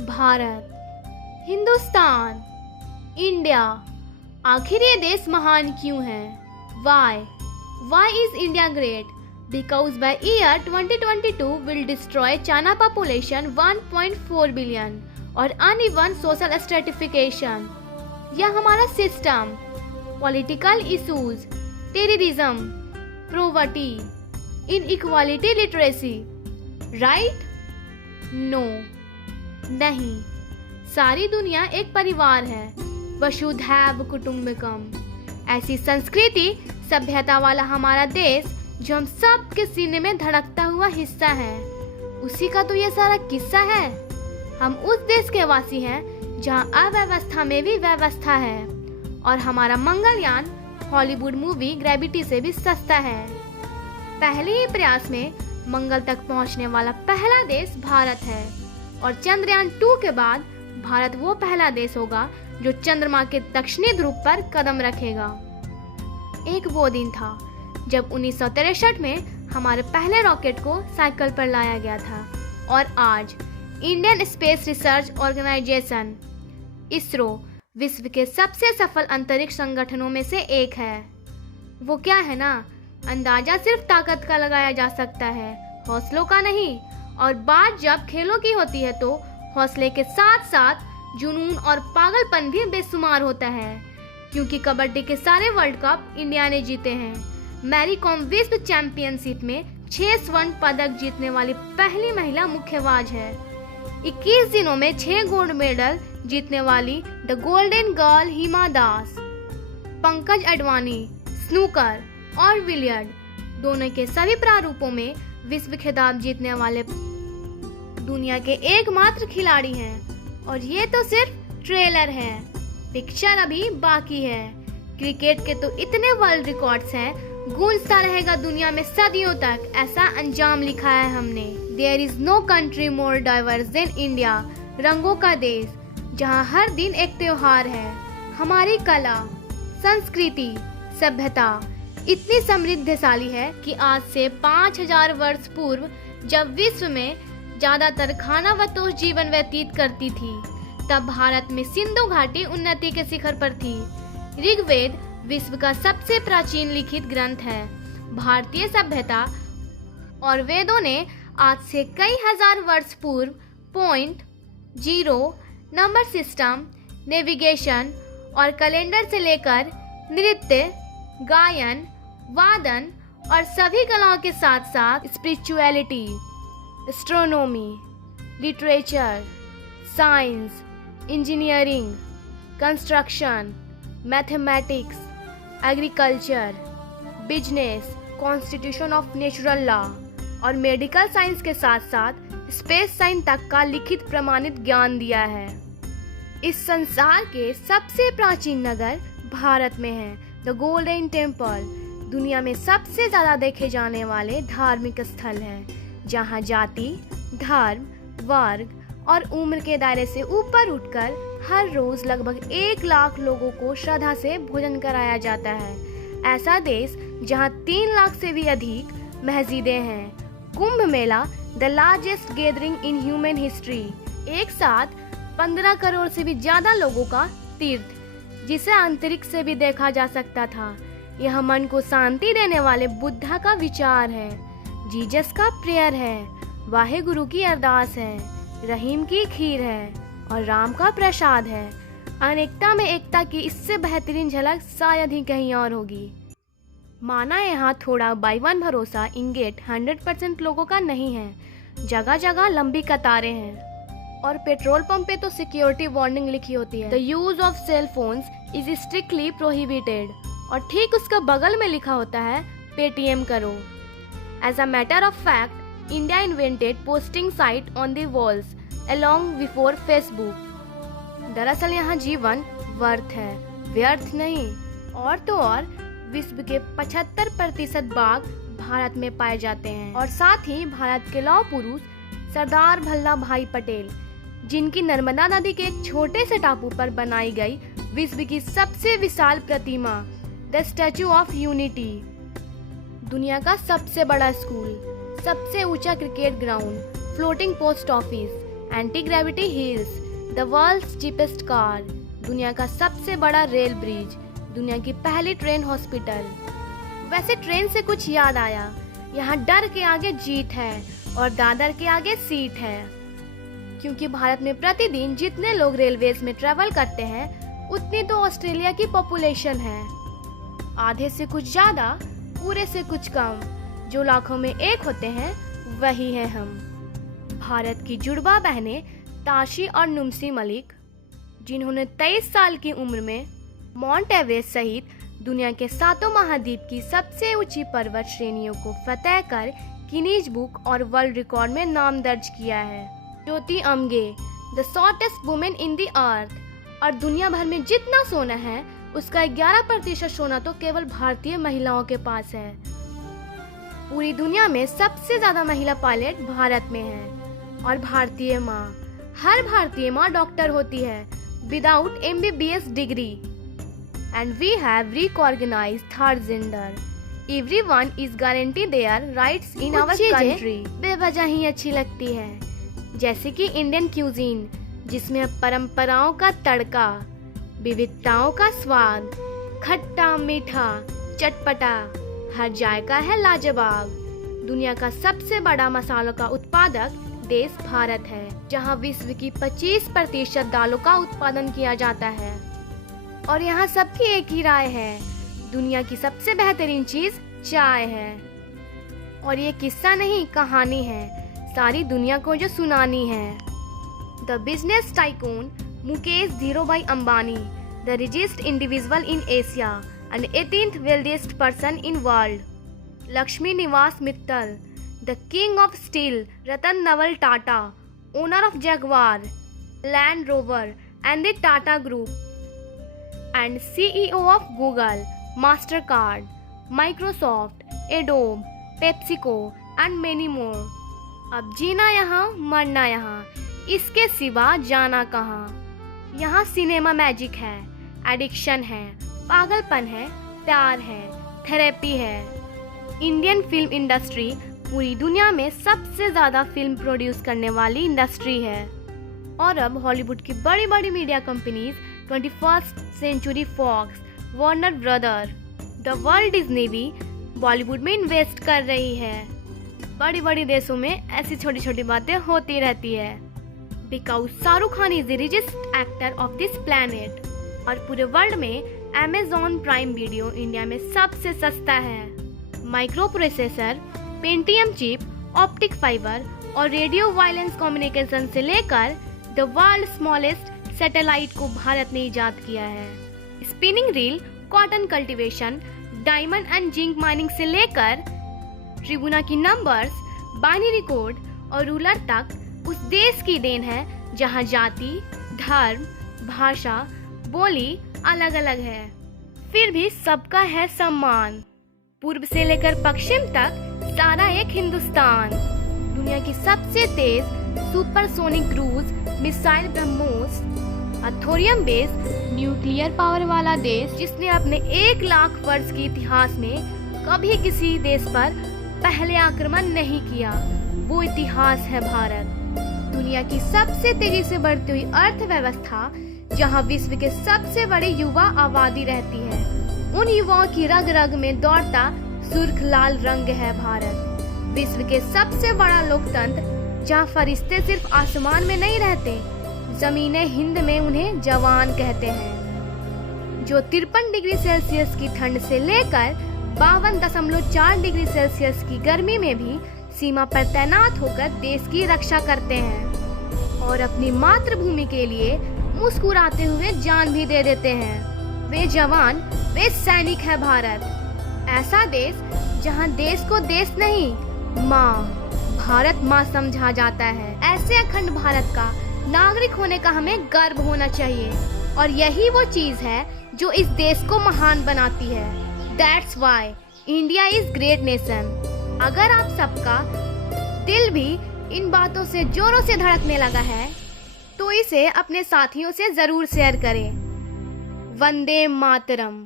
Bharat, Hindustan, India, आखिर ये देश महान क्यों है? Why? Why is India great? Because by year 2022 will destroy China population 1.4 billion और uneven social stratification. यह हमारा system, political issues, terrorism, poverty, inequality, literacy, right? No, नहीं। सारी दुनिया एक परिवार है, वसुधैव कुटुंबकम। ऐसी संस्कृति सभ्यता वाला हमारा देश जो हम सब के सीने में धड़कता हुआ हिस्सा है, उसी का तो ये सारा किस्सा है। हम उस देश के वासी हैं जहां अव्यवस्था में भी व्यवस्था है और हमारा मंगलयान हॉलीवुड मूवी ग्रेविटी से भी सस्ता है। पहले ही प्रयास में मंगल तक पहुंचने वाला पहला देश भारत है और चंद्रयान 2 के बाद भारत वो पहला देश होगा जो चंद्रमा के दक्षिणी ध्रुव पर कदम रखेगा। एक वो दिन था जब 1963 में हमारे पहले रॉकेट को साइकिल पर लाया गया था और आज Indian space research organisation ISRO विश्व के सबसे सफल अंतरिक्ष संगठनों में से एक है। वो क्या है ना, अंदाजा सिर्फ ताकत का लगाया जा सकता है, हौसलों का नहीं। और बात जब खेलों की होती है तो हौसले के साथ साथ जुनून और पागलपन भी बेशुमार होता है, क्योंकि कबड्डी के सारे वर्ल्ड कप इंडिया ने जीते हैं। मैरी कॉम विश्व चैंपियनशिप में 6 स्वर्ण पदक जीतने वाली पहली महिला मुक्केबाज है। 21 दिनों में 6 गोल्ड मेडल जीतने वाली the golden girl Hima Das. Pankaj Advani snooker और बिलियर्ड दोनों के सभी प्रारूपों में विश्व खिताब जीतने वाले दुनिया के एकमात्र खिलाड़ी हैं। और ये तो सिर्फ ट्रेलर है, पिक्चर अभी बाकी है। क्रिकेट के तो इतने वर्ल्ड रिकॉर्ड्स हैं, गूंजता रहेगा दुनिया में सदियों तक, ऐसा अंजाम लिखा है हमने। There is no country more diverse than India, रंगों का देश जहाँ हर दिन एक त्योहार है। हमारी कला, संस्कृति, सभ्यता इतनी समृद्धशाली है कि आज से 5000 वर्ष पूर्व जब विश्व में ज्यादातर खानाबदोश जीवन व्यतीत करती थी, तब भारत में सिंधु घाटी उन्नति के शिखर पर थी। ऋग्वेद विश्व का सबसे प्राचीन लिखित ग्रंथ है। भारतीय सभ्यता और वेदों ने आज से कई हजार वर्ष पूर्व point, zero, number system, navigation और कैलेंडर से लेकर नृत्य, गायन, वादन और सभी कलाओं के साथ साथ spirituality, astronomy, literature, science, engineering, construction, mathematics, agriculture, business, constitution of natural law और मेडिकल साइंस के साथ साथ स्पेस साइंस तक का लिखित प्रमाणित ज्ञान दिया है। इस संसार के सबसे प्राचीन नगर भारत में है द गोल्डन टेम्पल। दुनिया में सबसे ज्यादा देखे जाने वाले धार्मिक स्थल है, जहाँ जाति, धर्म, वर्ग और उम्र के दायरे से ऊपर उठकर हर रोज लगभग 1 लाख लोगों को श्रद्धा से भोजन कराया जाता है। ऐसा देश जहाँ 3 लाख से भी अधिक मस्जिदें हैं। Kumbh Mela the largest gathering in human history, एक साथ 15 करोड़ से भी ज्यादा लोगों का तीर्थ, जिसे अंतरिक्ष से भी देखा जा सकता था। यह मन को शांति देने वाले बुद्धा का विचार है, जीसस का प्रेयर है, वाहे गुरु की अरदास है, रहीम की खीर है और राम का प्रसाद है। अनेकता में एकता की इससे बेहतरीन झलक शायद ही कहीं और होगी। माना यहाँ थोड़ा बाईवन भरोसा इंगेट 100% लोगों का नहीं है। जगह जगह लंबी कतारें हैं और पेट्रोल पंप पे तो सिक्योरिटी वार्निंग लिखी होती है, the use of cell phones is strictly prohibited, और ठीक उसका बगल में लिखा होता है पेटीएम करो। As a matter of fact, India invented posting site on the walls along before Facebook। दरअसल यहाँ जीवन वर्थ है, व्यर्थ नहीं। और तो और विश्व के 75% बाघ भारत में पाए जाते हैं और साथ ही भारत के लौह पुरुष सरदार वल्लभ भाई पटेल, जिनकी नर्मदा नदी के एक छोटे से टापू पर बनाई गई विश्व की सबसे विशाल प्रतिमा द स्टैचू ऑफ यूनिटी, दुनिया का सबसे बड़ा स्कूल, सबसे ऊंचा cricket ground, floating post office, anti gravity hills, the world's cheapest car, दुनिया का सबसे बड़ा रेल ब्रिज, दुनिया की पहली ट्रेन हॉस्पिटल। वैसे ट्रेन से कुछ याद आया, यहाँ डर के आगे जीत है और दादर के आगे सीट है, क्योंकि भारत में प्रतिदिन जितने लोग रेलवेज में ट्रेवल करते हैं उतनी तो ऑस्ट्रेलिया की पॉपुलेशन है। आधे से कुछ ज्यादा, पूरे से कुछ कम, जो लाखों में एक होते हैं वही है हम। भारत की जुड़वा बहनें ताशी और नुमसी मलिक, जिन्होंने 23 साल की उम्र में माउंट एवरेस्ट सहित दुनिया के 7 महाद्वीप की सबसे ऊंची पर्वत श्रेणियों को फतह कर गिनीज बुक और वर्ल्ड रिकॉर्ड में नाम दर्ज किया है। Jyoti Amge, the shortest women in the earth, और दुनिया भर में जितना सोना है उसका 11% सोना तो केवल भारतीय महिलाओं के पास है। पूरी दुनिया में सबसे ज्यादा महिला पायलट भारत में है और भारतीय माँ, हर भारतीय माँ डॉक्टर होती है without MBBS degree. And we have recognised third gender, everyone is guaranteed their rights in our country. बेवजह ही अच्छी लगती है, जैसे कि इंडियन क्यूजीन, जिसमें परंपराओं का तड़का, विविधताओं का स्वाद, खट्टा मीठा चटपटा, हर जायका है लाजवाब। दुनिया का सबसे बड़ा मसालों का उत्पादक देश भारत है, जहां विश्व की 25% दालों का उत्पादन किया जाता है। और यहाँ सबकी एक ही राय है, दुनिया की सबसे बेहतरीन चीज चाय है। और ये किस्सा नहीं, कहानी है, सारी दुनिया को जो सुनानी है। The business tycoon Mukesh Dhirubhai Ambani, the richest individual in Asia and 18th wealthiest person in world, Lakshmi Nivas Mittal, the king of steel, Ratan Naval Tata, owner of Jaguar, Land Rover and the Tata Group, and CEO of Google, Mastercard, Microsoft, Adobe, PepsiCo and many more. अब जीना यहाँ, मरना यहाँ, इसके सिवा जाना कहाँ। यहाँ cinema magic है, एडिक्शन है, पागलपन है, प्यार है, थेरेपी है। इंडियन फिल्म इंडस्ट्री पूरी दुनिया में सबसे ज्यादा फिल्म प्रोड्यूस करने वाली इंडस्ट्री है। और अब हॉलीवुड की बड़ी बड़ी media companies 21st century Fox, Warner Brother, the world Disney भी बॉलीवुड में इन्वेस्ट कर रही है। बड़ी बड़ी देशों में ऐसी छोटी छोटी बातें होती रहती है। Because Shahrukh Khan is the richest actor of this planet. और पूरे वर्ल्ड में Amazon प्राइम वीडियो इंडिया में सबसे सस्ता है। Micro processor, Pentium chip, optic fibre और रेडियो वायलेंस कम्युनिकेशन से लेकर द वर्ल्ड स्मॉलेस्ट सैटेलाइट को भारत ने इजाद किया है। Spinning reel, cotton cultivation, diamond and zinc mining से लेकर ट्रिब्यूना की नंबर्स, बाइनरी कोड और रूलर तक उस देश की देन है जहां जाति, धर्म, भाषा, बोली अलग अलग है, फिर भी सबका है सम्मान। पूर्व से लेकर पश्चिम तक सारा एक हिंदुस्तान। दुनिया की सबसे तेज supersonic cruise missile BrahMos, thorium based nuclear power वाला देश, जिसने अपने 1 लाख वर्ष के इतिहास में कभी किसी देश पर पहले आक्रमण नहीं किया, वो इतिहास है भारत। दुनिया की सबसे तेजी से बढ़ती हुई अर्थव्यवस्था, जहां विश्व के सबसे बड़े युवा आबादी रहती है, उन युवाओं की रग रग में दौड़ता सुर्ख लाल रंग है भारत। विश्व के सबसे बड़ा लोकतंत्र, जहां फरिश्ते सिर्फ आसमान में नहीं रहते, जमीने हिंद में उन्हें जवान कहते हैं, जो 53 डिग्री सेल्सियस की ठंड से लेकर 52.4 डिग्री सेल्सियस की गर्मी में भी सीमा पर तैनात होकर देश की रक्षा करते हैं और अपनी मातृभूमि के लिए मुस्कुराते हुए जान भी दे देते हैं। वे जवान, वे सैनिक है भारत। ऐसा देश जहां देश को देश नहीं, माँ, भारत माँ समझा जाता है। ऐसे अखंड भारत का नागरिक होने का हमें गर्व होना चाहिए और यही वो चीज है जो इस देश को महान बनाती है। That's why India is great nation। अगर आप सबका दिल भी इन बातों से जोरों से धड़कने लगा है तो इसे अपने साथियों से जरूर शेयर करें। वंदे मातरम।